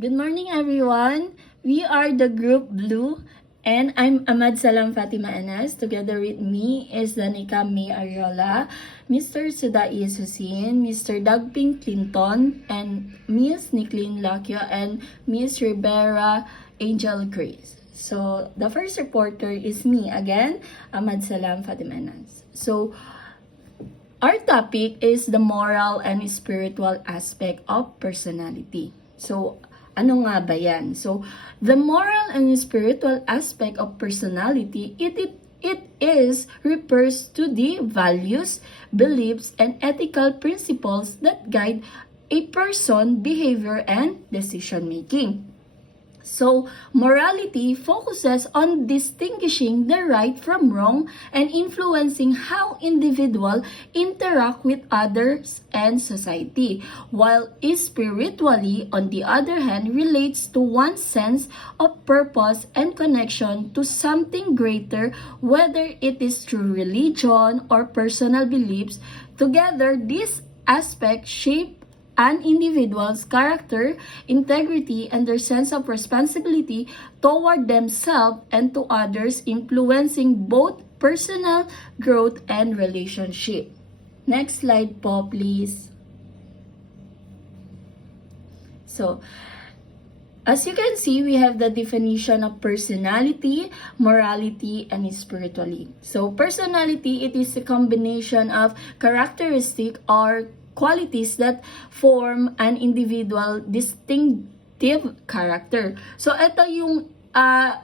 Good morning, everyone. We are the group Blue, and I'm Ahmad Salam Fatima Anas. Together with me is Danica May Ariola, Mr. Sudais Hussein, Mr. Dagping Clinton, and Miss Nicklin Lacchio, and Miss Rivera Angel Grace. So, the first reporter is me again, Ahmad Salam Fatima Anas. So, our topic is the moral and spiritual aspect of personality. So, ano nga ba yan? So, the moral and spiritual aspect of personality, it refers to the values, beliefs, and ethical principles that guide a person, behavior, and decision making. So, morality focuses on distinguishing the right from wrong and influencing how individuals interact with others and society, while spiritually, on the other hand, relates to one's sense of purpose and connection to something greater, whether it is through religion or personal beliefs. Together, these aspects shape an individual's character, integrity, and their sense of responsibility toward themselves and to others, influencing both personal growth and relationship. Next slide po, please. So, as you can see, we have the definition of personality, morality, and spirituality. So, personality, it is a combination of characteristic or qualities that form an individual distinctive character. So, ito yung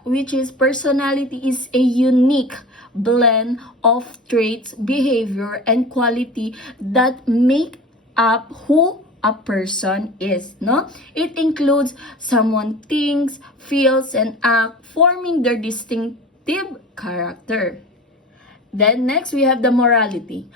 which is personality is a unique blend of traits, behavior, and quality that make up who a person is, no? It includes someone thinks, feels, and act, forming their distinctive character. Then next, we have the morality.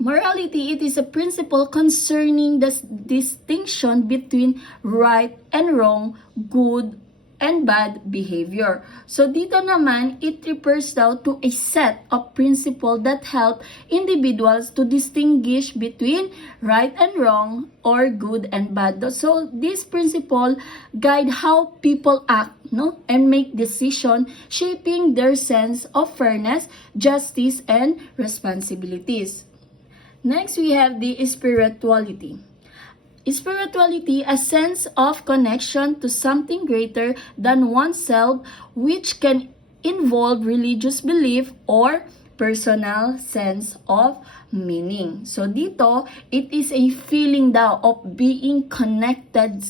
Morality, it is a principle concerning the distinction between right and wrong, good and bad behavior. So dito naman, it refers daw to a set of principles that help individuals to distinguish between right and wrong or good and bad. So this principle guide how people act, no, and make decisions, shaping their sense of fairness, justice, and responsibilities. Next, we have the spirituality. Spirituality, a sense of connection to something greater than oneself, which can involve religious belief or personal sense of meaning. So dito, it is a feeling daw of being connected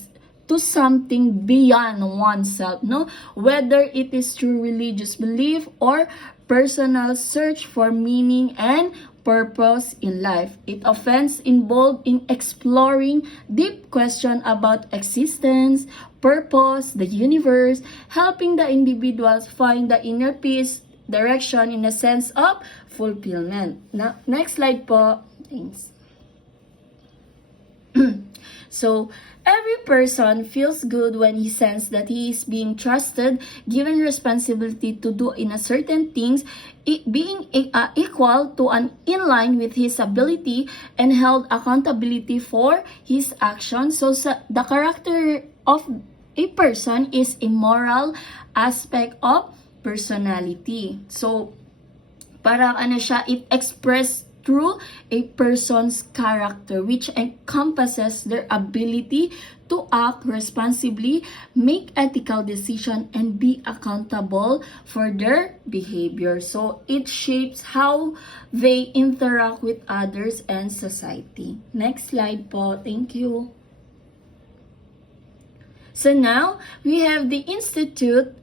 to something beyond oneself, no? Whether it is through religious belief or personal search for meaning and purpose in life. It often involved in exploring deep questions about existence, purpose, the universe, helping the individuals find the inner peace, direction, in a sense of fulfillment. Now, next slide po. Thanks. So, every person feels good when he senses that he is being trusted, given responsibility to do in a certain things, being equal to and in line with his ability, and held accountability for his actions. So, the character of a person is a moral aspect of personality. So, parang ano siya, it express through a person's character, which encompasses their ability to act responsibly, make ethical decisions, and be accountable for their behavior. So it shapes how they interact with others and society. Next slide po. Thank you. So now, we have the institution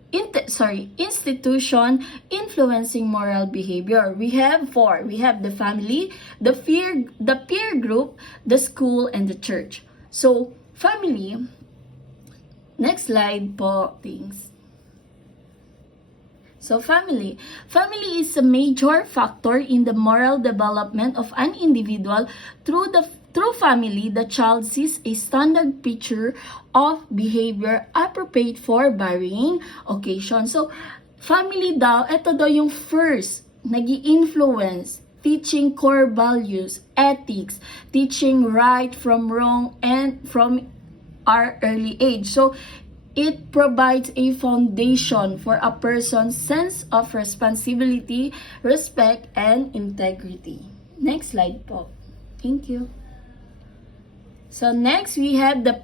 influencing moral behavior. We have four. We have the family, the peer group, the school, and the church. So, family, next slide po, thanks. So, family is a major factor in the moral development of an individual. Through family, the child sees a standard picture of behavior appropriate for varying occasions. So, family daw, ito daw yung first nag-i-influence, teaching core values, ethics, teaching right from wrong, and from our early age. So, it provides a foundation for a person's sense of responsibility, respect, and integrity. Next slide po. Thank you. So next we have the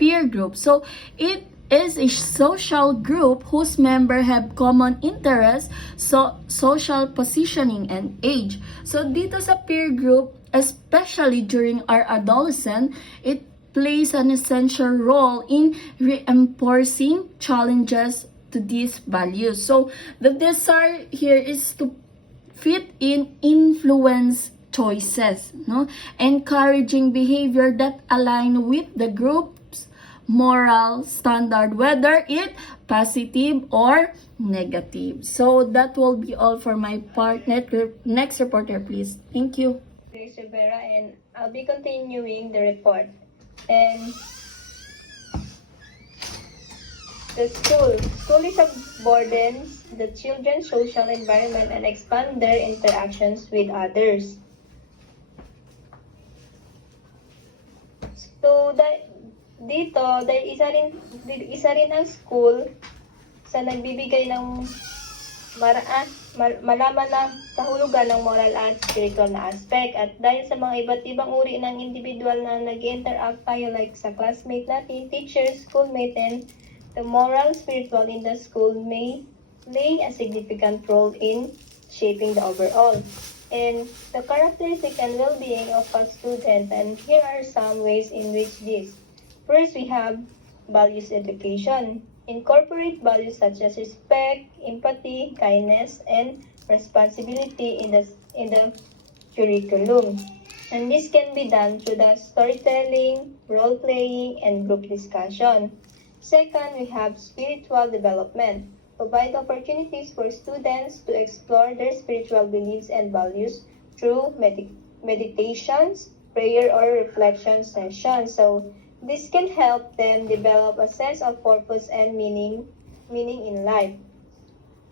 peer group. So it is a social group whose members have common interests, so social positioning and age. So dito sa peer group, especially during our adolescence, it plays an essential role in reinforcing challenges to these values. So the desire here is to fit in influence choices, no? Encouraging behavior that align with the group's moral standard, whether it positive or negative. So that will be all for my part. Next reporter, please. Thank you. Grace Rivera, and I'll be continuing the report. And the school is a broadens the children's social environment and expand their interactions with others. So, dito, dahil isa rin ang school sa nagbibigay ng malaman ng kahulugan ng moral at spiritual na aspect. At dahil sa mga iba't ibang uri ng individual na nag-interact tayo like sa classmate natin, teachers, schoolmate, and the moral spiritual in the school may play a significant role in shaping the overall and the characteristic and well-being of a student. And here are some ways in which this. First, we have values education. Incorporate values such as respect, empathy, kindness, and responsibility in the curriculum. And this can be done through the storytelling, role-playing, and group discussion. Second, we have spiritual development. Provide opportunities for students to explore their spiritual beliefs and values through meditations, prayer, or reflection sessions. So, this can help them develop a sense of purpose and meaning in life.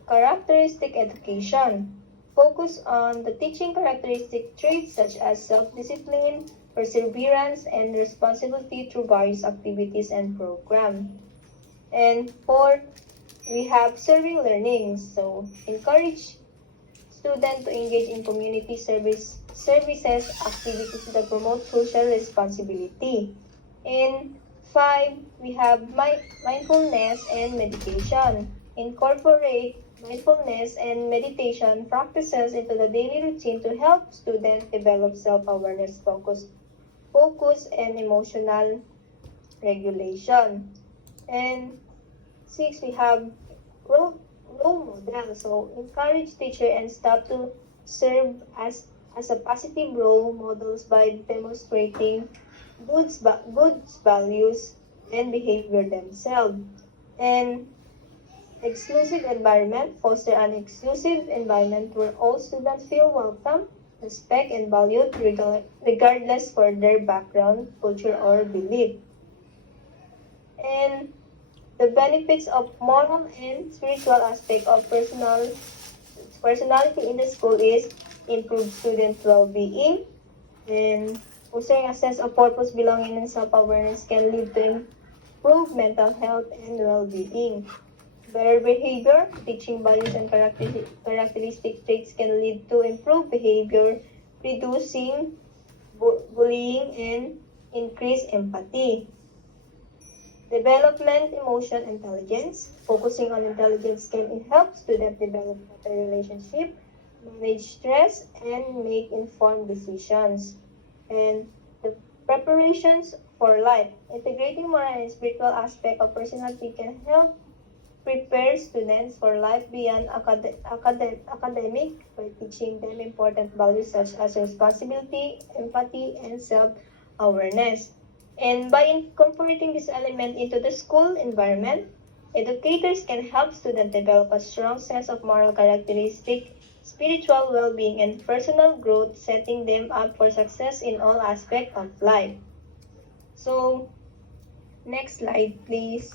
Characteristic education. Focus on the teaching characteristic traits such as self-discipline, perseverance, and responsibility through various activities and programs. And fourth, we have serving learning. So, encourage students to engage in community services activities that promote social responsibility. And 5, we have mindfulness and meditation. Incorporate mindfulness and meditation practices into the daily routine to help students develop self-awareness, focus, and emotional regulation. And 6, we have role model. So, encourage teacher and staff to serve as a positive role models by demonstrating good values and behavior themselves. And exclusive environment. Foster an exclusive environment where all students feel welcome, respect, and valued regardless for their background, culture, or belief. And the benefits of moral and spiritual aspect of personality in the school is improved student well-being, and fostering a sense of purpose, belonging, and self-awareness can lead to improved mental health and well-being. Better behavior, teaching values and characteristic traits can lead to improved behavior, reducing bullying, and increased empathy. Development, emotion, intelligence. Focusing on intelligence can help students develop better relationship, manage stress, and make informed decisions. And the preparations for life. Integrating moral and spiritual aspect of personality can help prepare students for life beyond academic by teaching them important values such as responsibility, empathy, and self-awareness. And by incorporating this element into the school environment, educators can help students develop a strong sense of moral characteristic, spiritual well-being, and personal growth, setting them up for success in all aspects of life. So, next slide, please.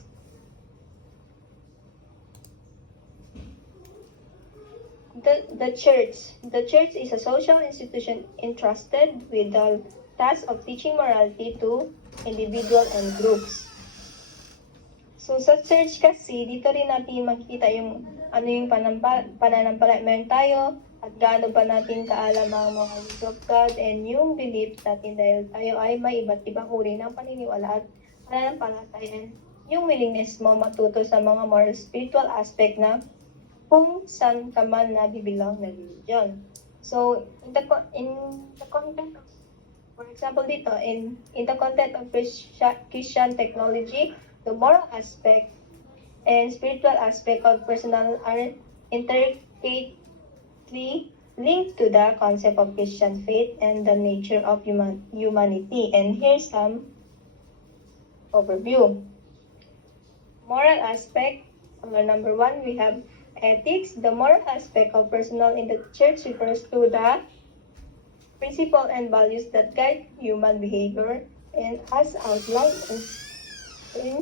The church. The church is a social institution entrusted with the task of teaching morality to individual, and groups. So, sa church kasi, dito rin natin makikita yung ano yung pananampalataya meron tayo at gaano ba natin kaalam ang mga words of God and yung belief natin dahil tayo ay may iba't ibang uri ng paniniwala at pananampalataya. Yung willingness mo matuto sa mga more spiritual aspect na kung saan ka man nabibilang na religion. So, in the content of, for example dito, in the content of Christian technology, the moral aspect and spiritual aspect of personal are intricately linked to the concept of Christian faith and the nature of humanity. And here's some overview. Moral aspect, number 1, we have ethics. The moral aspect of personal in the church refers to the principles and values that guide human behavior and as outlined in